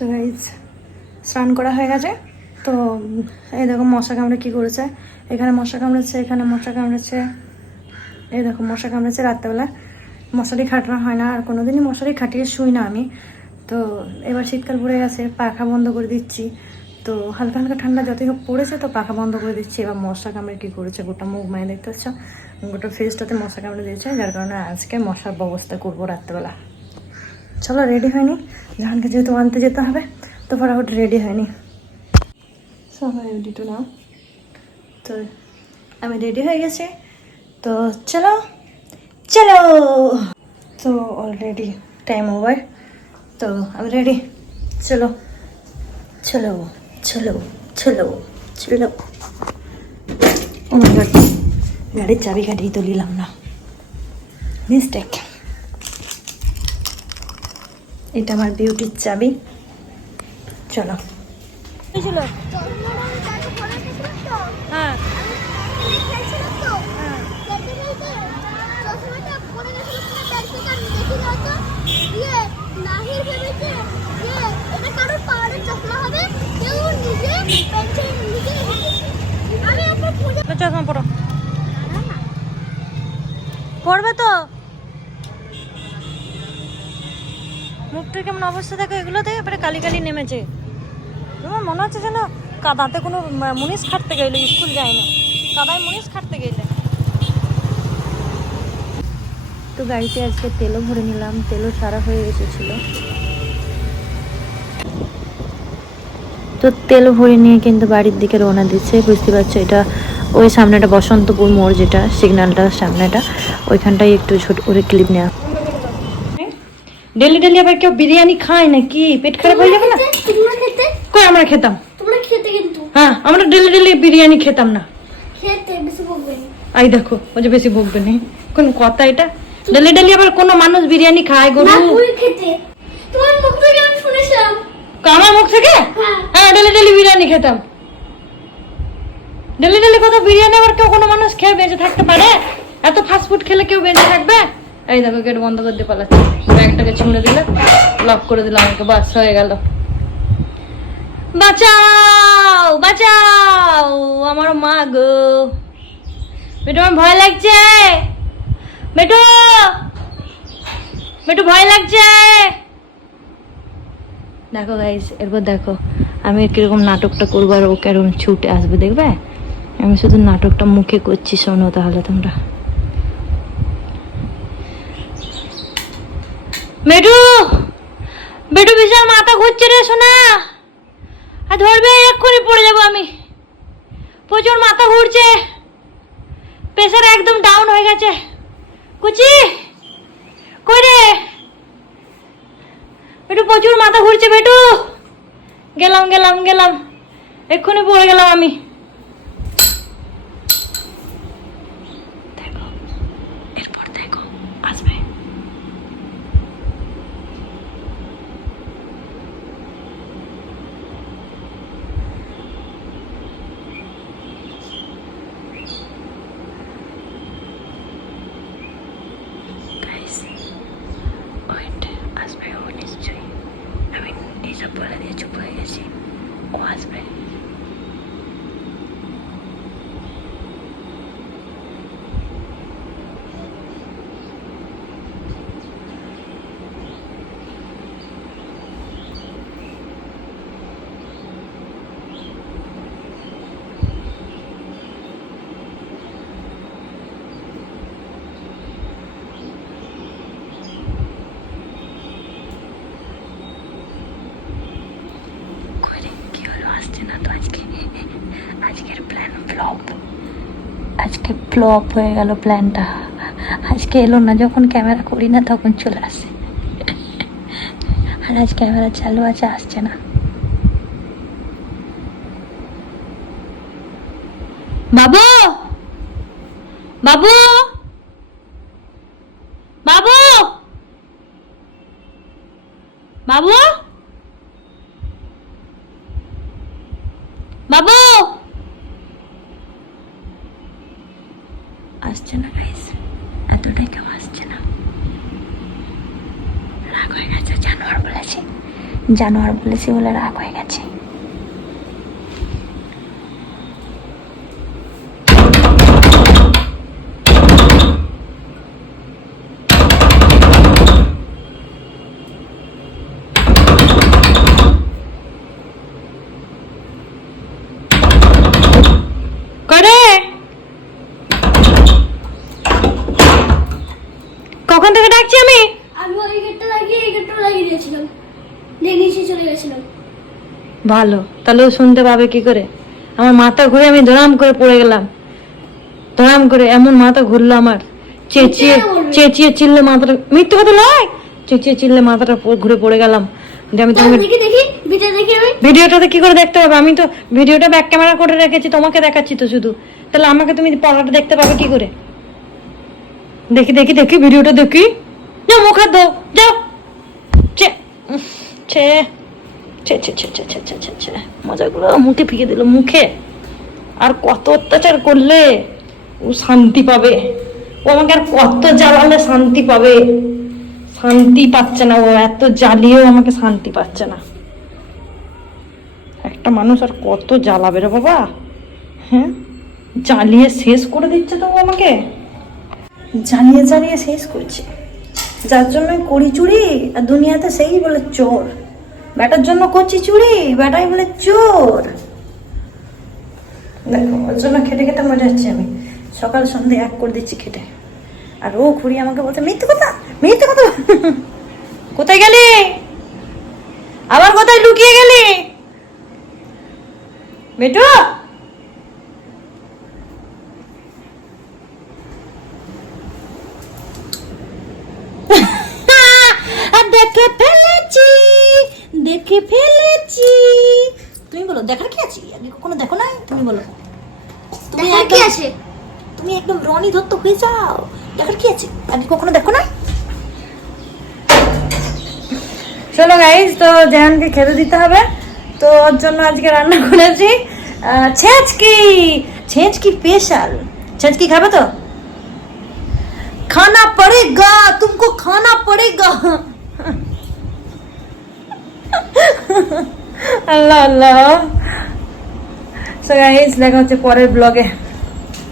So guys স্নান করা হয়ে গেছে। তো এই দেখো মশা কামড়ে কী করেছে, এখানে মশা কামড়েছে, এখানে মশা কামড়েছে, এই দেখো মশা কামড়েছে। রাত্রেবেলা মশারি খাটানো হয় না, আর কোনোদিনই মশারি খাটিয়ে শুই না আমি। তো এবার শীতকাল পড়ে গেছে, পাখা বন্ধ করে দিচ্ছি। তো হালকা হালকা ঠান্ডা যতই হোক পড়েছে, তো পাখা বন্ধ করে দিচ্ছি। এবার মশা কামড়ে কী করেছে, গোটা মুখ মায়ে দেখতে পাচ্ছ, গোটা ফেসটাতে মশা কামড়ে দিয়েছে, যার কারণে আজকে মশার ব্যবস্থা করবো রাত্রেবেলা। চলো রেডি হয়নি, জাহানকে যেহেতু আনতে যেতে হবে, তো ফটাফট রেডি হয়নি। সবাই রেডি টু নাও। তো আমি রেডি হয়ে গেছি, তো চলো চলো। তো অলরেডি টাইম ওভার, তো আমি রেডি। চলো চলো চলো চলো চলো। ও মাই গড, গাড়ির চাবি কাটিয়ে তো নিলাম না, মিস্টেক। এটা আমার বিউটির চাবি। চলো। হ্যাঁ চশমা পড়ো, পড়বে তো। মুখটার কেমন অবস্থা দেখো, এগুলো থেকে এবারে কালি কালি নেমেছে। তোমার মনে হচ্ছে যেন কাদাতে কোনো মুনিশ খাটতে গেলে, স্কুল যায় না, কাদায় মুনিশ খাটতে গেলে। তো গাড়িতে আজকে তেলও ভরে নিলাম, তেলও সারা হয়ে এসেছিলো। তো তেল ভরে নিয়ে কিন্তু বাড়ির দিকে রওনা দিচ্ছে। বুঝতে পারছো, এটা ওই সামনেটা বসন্তপুর মোড়, যেটা সিগন্যালটার সামনেটা, ওইখানটাই একটু ছোট করে ক্লিপ নেওয়া। ডেলি ডেলি আবার কেউ বিরিয়ানি খায় নাকি? পেট খারাপ হয়ে যাবে না? কই আমরা খেতাম, হ্যাঁ আমরা ডেলি ডেলি বিরিয়ানি খেতাম না। আই দেখো ও যে বেশি ভোগবে না, কোন কথা এটা? ডেলি ডেলি আবার কোন মানুষ বিরিয়ানি খায় গরু? আমার মুখ থেকে? হ্যাঁ ডেলি ডেলি বিরিয়ানি খেতাম। ডেলি ডেলি কত বিরিয়ানি আবার কেউ কোনো মানুষ খেয়ে বেঁচে থাকতে পারে? এত ফাস্ট ফুড খেলে কেউ বেঁচে থাকবে? এই দেখো গেট বন্ধ করে দিয়ে পালাচ্ছে, ব্যাগটাকে ছুঁড়ে দিল, লক করে দিল আমাকে, বাস হয়ে গেল। বাঁচাও বাঁচাও আমার মা গো, বেটু আমার ভয় লাগছে, বেটু বেটু ভয় লাগছে। দেখো গাইস, এরপর দেখো আমি কিরকম নাটকটা করবো আর ও কেরকম ছুটে আসবে, দেখবে? আমি শুধু নাটকটা মুখে করছি, শোনো তাহলে তোমরা। বেটু বেটু বিশাল মাথা ঘুরছে রে সোনা, আর ধরবে এক্ষুনি পড়ে যাবো আমি, প্রচুর মাথা ঘুরছে, প্রেশার একদম ডাউন হয়ে গেছে। কুচি কই রে বেটু, প্রচুর মাথা ঘুরছে বেটু, গেলাম গেলাম গেলাম, এক্ষুনি পড়ে গেলাম আমি। দেখো এরপর দেখো আসবে। আসবে ও নিশ্চয়ই, আমি এইসব বলে দিয়ে চুপ হয়ে গেছি, ও আসবে। আজকের প্ল্যান ফ্লপ, আজকে ফ্লপ হয়ে গেল প্ল্যানটা। আজকে এলো না, যখন ক্যামেরা করি না তখন চলে আসে, আর আজ ক্যামেরা চালু আছে, আসছে না। বাবু বাবু বাবু বাবু বাবু, আসছে না গাইস, এতটাই কেউ আসছে না, রাগ হয়ে গেছে, জানোয়ার বলেছে, জানোয়ার বলেছি বলে রাগ হয়ে গেছে। কখন থেকে ডাকছি আমি? আমি ওই গেটটা লাগিয়ে এই গেটটা লাগিয়ে দিয়েছিলাম, দিয়ে নিচে চলে গেছিলাম। ভালো, তাহলে ও শুনতে পাবে কি করে? আমার মাথা ঘুরে আমি ধরাম করে পড়ে গেলাম, ধরাম করে এমন মাথা ঘুরলো আমার, চেঁচিয়ে চেঁচিয়ে চিল্লে মাথাটা, মিথ্যে কথা নয়, চেঁচিয়ে চিল্লে মাথাটা ঘুরে পড়ে গেলাম। যে আমি তোমাকে দেখি দেখি ভিডিও দেখি আমি। ভিডিওটাতে কি করে দেখতে পাবে? আমি তো ভিডিওটা ব্যাক ক্যামেরা করে রেখেছি, তোমাকে দেখাচ্ছি তো শুধু, তাহলে আমাকে তুমি পড়াটা দেখতে পাবে কি করে? দেখি দেখি দেখি ভিডিওটা দেখি। যাও মুখ হাত দাও, যাও। ছে ছে ছে ছে ছে ছে ছে ছে ছে, মজাগুলো মুখে ফিকে দিল, মুখে। আর কত অত্যাচার করলে ও শান্তি পাবে? ও আমাকে আর কত জ্বালালে শান্তি পাবে? শান্তি পাচ্ছে না ও, এত জ্বালিয়েও আমাকে শান্তি পাচ্ছে না। একটা মানুষ আর কত জ্বালাবে রে বাবা? হ্যাঁ, জ্বালিয়ে শেষ করে দিচ্ছে তো ও আমাকে, জ্বালিয়ে জ্বালিয়ে শেষ করছে। যার জন্য করি চুরি আর দুনিয়াতে সেই বলে চোর। বেটার জন্য করছি চুরি, বেটাই বলে চোর। দেখো, ওর জন্য খেটে খেটে মরে যাচ্ছি আমি, সকাল সন্ধ্যে এক করে দিচ্ছি খেটে। আর ও ঘুরি আমাকে বলছে মিথ্যে কথা, মিথ্যে কথা। কোথায় গেলি? আবার কোথায় লুকিয়ে গেলি বেটু? দেখে ফেলেছি, দেখে ফেলেছি। তুমি বলো দেখার কি আছে? আগে কখনো দেখো না? তুমি বলো। তুমি কি আছে? তুমি একদম রনি দত্ত হয়ে যাও, দেখার কি আছে? আগে কখনো দেখো না? চলো গাইজ, তো জাহানকে খেতে দিতে হবে, তো ওর জন্য আজকে রান্না করেছি ছেঁচকি। ছেঁচকি স্পেশাল। ছেঁচকি খাবে তো? খানা পড়েগা, তুমকো খানা পড়েগা। আল্লাহ আল্লাহ। সো গাইস, দেখা হচ্ছে পরের ব্লগে।